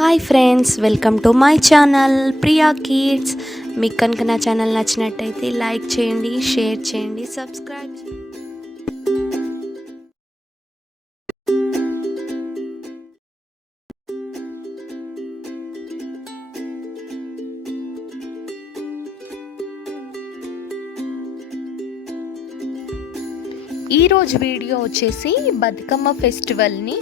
Hi friends, welcome to my channel Priya kids. మీకు కనుక నా ఛానల్ నచ్చినట్టయితే లైక్ చేయండి, షేర్ చేయండి, సబ్స్క్రైబ్ చేయండి. ఈరోజు వీడియో వచ్చేసి బతుకమ్మ ఫెస్టివల్ని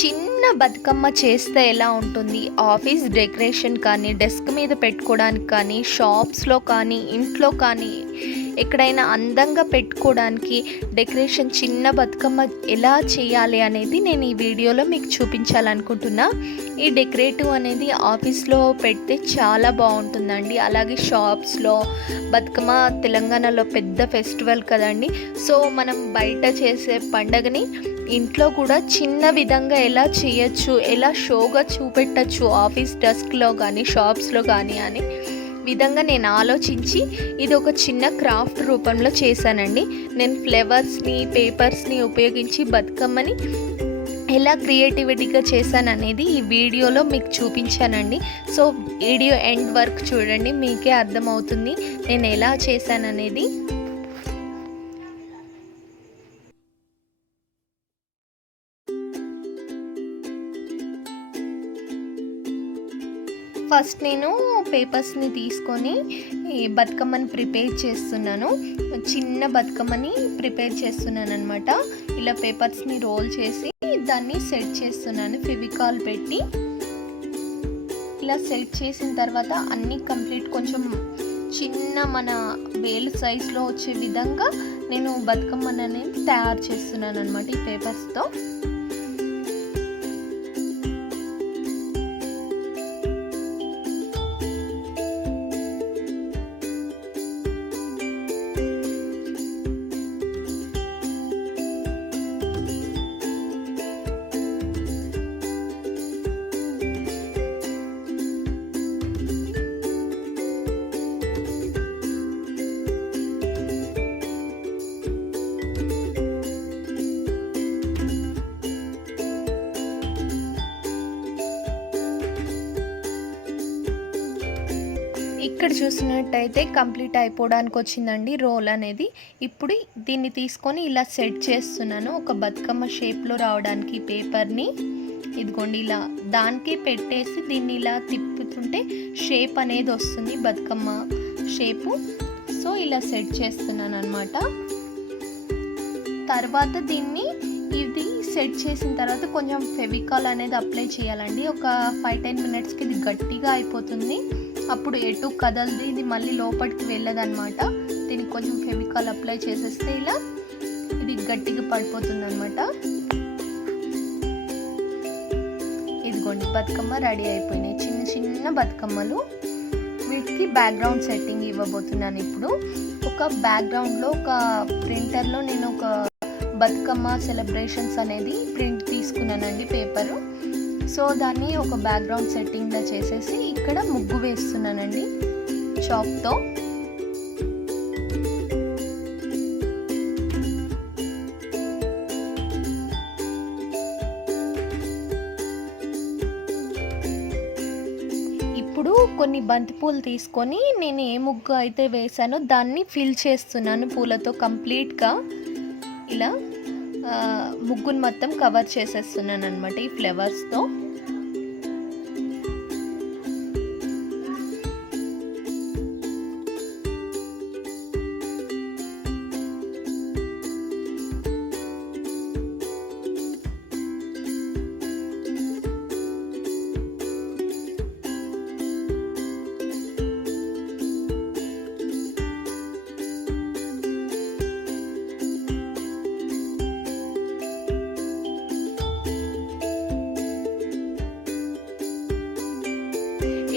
చిన్న బతుకమ్మ చేస్తే ఎలా ఉంటుంది, ఆఫీస్ డెకరేషన్ కానీ, డెస్క్ మీద పెట్టుకోవడానికి కానీ, షాప్స్లో కానీ, ఇంట్లో కానీ ఎక్కడైనా అందంగా పెట్టుకోవడానికి డెకరేషన్ చిన్న బతుకమ్మ ఎలా చేయాలి అనేది నేను ఈ వీడియోలో మీకు చూపించాలనుకుంటున్నా. ఈ డెకరేటివ్ అనేది ఆఫీస్లో పెడితే చాలా బాగుంటుందండి. అలాగే షాప్స్లో బతుకమ్మ తెలంగాణలో పెద్ద ఫెస్టివల్ కదండి. సో మనం బయట చేసే పండగని ఇంట్లో కూడా చిన్న విధంగా ఎలా చేయొచ్చు, ఎలా షోగా చూపెట్టచ్చు ఆఫీస్ డెస్క్లో కానీ, షాప్స్లో కానీ అని విధంగా నేను ఆలోచించి ఇది ఒక చిన్న క్రాఫ్ట్ రూపంలో చేశానండి. నేను ఫ్లవర్స్ని, పేపర్స్ని ఉపయోగించి బతుకమ్మని ఎలా క్రియేటివిటీగా చేశాననేది ఈ వీడియోలో మీకు చూపించానండి. సో వీడియో ఎండ్ వరకు చూడండి, మీకే అర్థమవుతుంది నేను ఎలా చేశాననేది. ఫస్ట్ నేను పేపర్స్ని తీసుకొని బతుకమ్మని ప్రిపేర్ చేస్తున్నాను. చిన్న బతుకమ్మని ప్రిపేర్ చేస్తున్నాను అనమాట. ఇలా పేపర్స్ని రోల్ చేసి దాన్ని సెట్ చేస్తున్నాను ఫెవికాల్ పెట్టి. ఇలా సెట్ చేసిన తర్వాత అన్నీ కంప్లీట్ కొంచెం చిన్న మన వేలు సైజులో వచ్చే విధంగా నేను బతుకమ్మని అనేది తయారు చేస్తున్నాను అనమాట ఈ పేపర్స్తో. ఇక్కడ చూసినట్టయితే కంప్లీట్ అయిపోవడానికి వచ్చిందండి రోల్ అనేది. ఇప్పుడు దీన్ని తీసుకొని ఇలా సెట్ చేస్తున్నాను ఒక బతుకమ్మ షేప్లో రావడానికి పేపర్ని. ఇదిగోండి ఇలా దానికి పెట్టేసి దీన్ని ఇలా తిప్పుతుంటే షేప్ అనేది వస్తుంది, బతుకమ్మ షేపు. సో ఇలా సెట్ చేస్తున్నాను అనమాట. తర్వాత దీన్ని ఇది సెట్ చేసిన తర్వాత కొంచెం ఫెవికాల్ అనేది అప్లై చేయాలండి. ఒక 5-10 మినిట్స్కి ఇది గట్టిగా అయిపోతుంది. అప్పుడు ఎటు కదలది, ఇది మళ్ళీ లోపలికి వెళ్ళదన్నమాట. దీనికి కొంచెం ఫెవికాల్ అప్లై చేసేస్తే ఇలా ఇది గట్టిగా పడిపోతుంది అనమాట. ఇదిగోండి బతుకమ్మ రెడీ అయిపోయినాయి, చిన్న చిన్న బతుకమ్మలు. వీటికి బ్యాక్గ్రౌండ్ సెట్టింగ్ ఇవ్వబోతున్నాను ఇప్పుడు. ఒక బ్యాక్గ్రౌండ్లో ఒక ప్రింటర్లో నేను ఒక బతుకమ్మ సెలబ్రేషన్స్ అనేది ప్రింట్ తీసుకున్నానండి పేపరు. సో దాన్ని ఒక బ్యాక్గ్రౌండ్ సెట్టింగ్లో చేసేసి ఇక్కడ ముగ్గు వేస్తున్నానండి చాక్తో. ఇప్పుడు కొన్ని బంతిపూలు తీసుకొని నేను ఏ ముగ్గు అయితే వేసానో దాన్ని ఫిల్ చేస్తున్నాను పూలతో కంప్లీట్గా. ఇలా ముగ్గును మొత్తం కవర్ చేసేస్తున్నాను అనమాట ఈ ఫ్లవర్స్తో.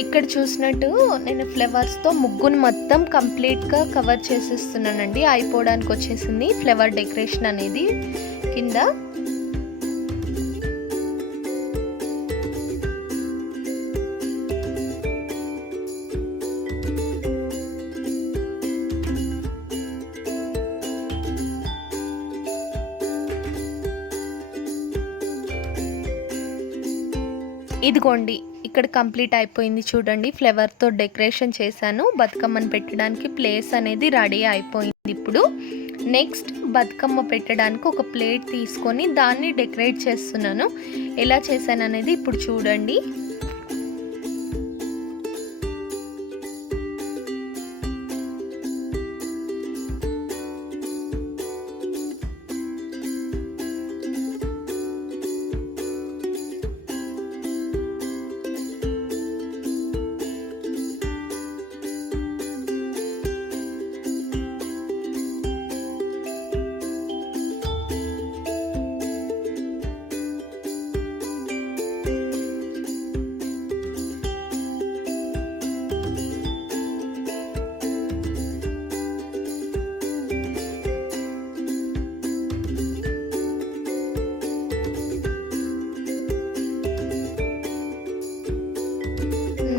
ఇక్కడ చూసినట్టు నేను ఫ్లవర్స్తో ముగ్గును మొత్తం కంప్లీట్గా కవర్ చేసేస్తున్నానండి. అయిపోవడానికి వచ్చేసింది ఫ్లవర్ డెకరేషన్ అనేది కింద. ఇదిగోండి ఇక్కడ కంప్లీట్ అయిపోయింది చూడండి. ఫ్లవర్తో డెకరేషన్ చేశాను. బతుకమ్మను పెట్టడానికి ప్లేస్ అనేది రెడీ అయిపోయింది. ఇప్పుడు నెక్స్ట్ బతుకమ్మ పెట్టడానికి ఒక ప్లేట్ తీసుకొని దాన్ని డెకరేట్ చేస్తున్నాను. ఎలా చేశాను అనేది ఇప్పుడు చూడండి.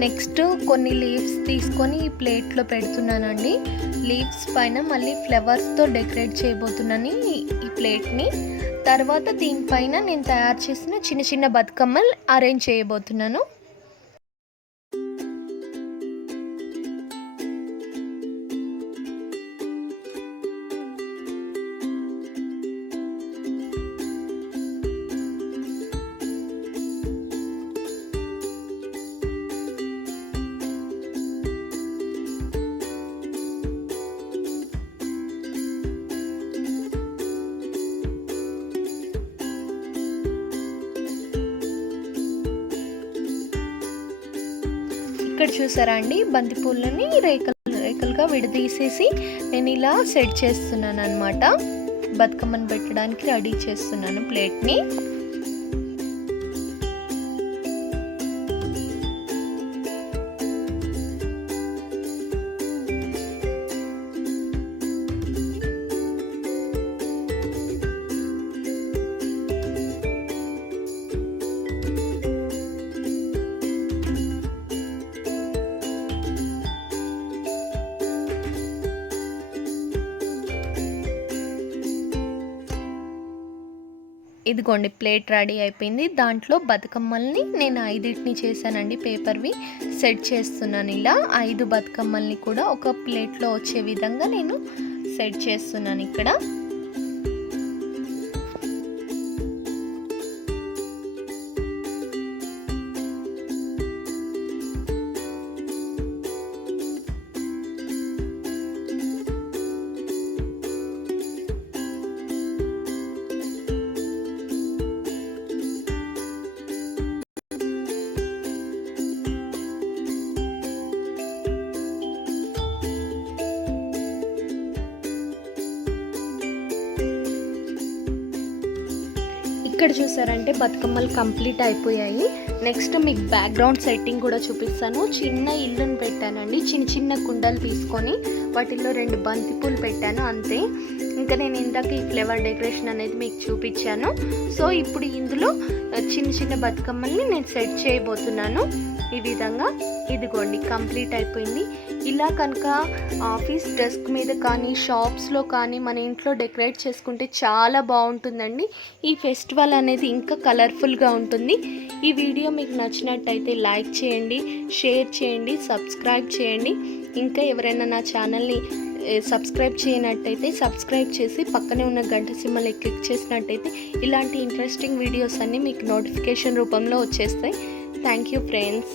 నెక్స్ట్ కొన్ని లీవ్స్ తీసుకొని ఈ ప్లేట్లో పెడుతున్నానండి. లీవ్స్ పైన మళ్ళీ ఫ్లవర్స్తో డెకరేట్ చేయబోతున్నాను ఈ ప్లేట్ని. తర్వాత దీనిపైన నేను తయారు చేసిన చిన్న చిన్న బతుకమ్మలు అరేంజ్ చేయబోతున్నాను. ఇక్కడ చూసారా అండి, బంతిపూలని రేకలుగా విడదీసేసి నేను ఇలా సెట్ చేస్తున్నాను అన్నమాట. బతుకమ్మను పెట్టడానికి రెడీ చేస్తున్నాను ప్లేట్ని. ఇదిగోండి ప్లేట్ రెడీ అయిపోయింది. దాంట్లో బతుకమ్మల్ని నేను 5 చేశానండి. పేపర్వి సెట్ చేస్తున్నాను. ఇలా 5 బతుకమ్మల్ని కూడా ఒక ప్లేట్లో వచ్చే విధంగా నేను సెట్ చేస్తున్నాను ఇక్కడ. ఇక్కడ చూసారంటే బతుకమ్మలు కంప్లీట్ అయిపోయాయి. నెక్స్ట్ మీకు బ్యాక్గ్రౌండ్ సెట్టింగ్ కూడా చూపిస్తాను. చిన్న ఇల్లుని పెట్టానండి. చిన్న చిన్న కుండలు తీసుకొని వాటిల్లో 2 బంతిపూలు పెట్టాను అంతే. ఇంకా నేను ఇందాక ఈ ఫ్లవర్ డెకరేషన్ అనేది మీకు చూపించాను. సో ఇప్పుడు ఇందులో చిన్న చిన్న బతుకమ్మల్ని నేను సెట్ చేయబోతున్నాను ఈ విధంగా. ఇదిగోండి కంప్లీట్ అయిపోయింది. ఇలా కనుక ఆఫీస్ డెస్క్ మీద కానీ షాప్స్లో కానీ మన ఇంట్లో డెకరేట్ చేసుకుంటే చాలా బాగుంటుందండి. ఈ ఫెస్టివల్ అనేది ఇంకా కలర్ఫుల్గా ఉంటుంది. ఈ వీడియో మీకు నచ్చినట్టయితే లైక్ చేయండి, షేర్ చేయండి, సబ్స్క్రైబ్ చేయండి. ఇంకా ఎవరైనా నా ఛానల్ని సబ్స్క్రైబ్ చేయనట్టయితే సబ్స్క్రైబ్ చేసి పక్కనే ఉన్న గంట సింబల్ క్లిక్ చేసినట్టయితే ఇలాంటి ఇంట్రెస్టింగ్ వీడియోస్ అన్నీ మీకు నోటిఫికేషన్ రూపంలో వచ్చేస్తాయి. Thank you friends.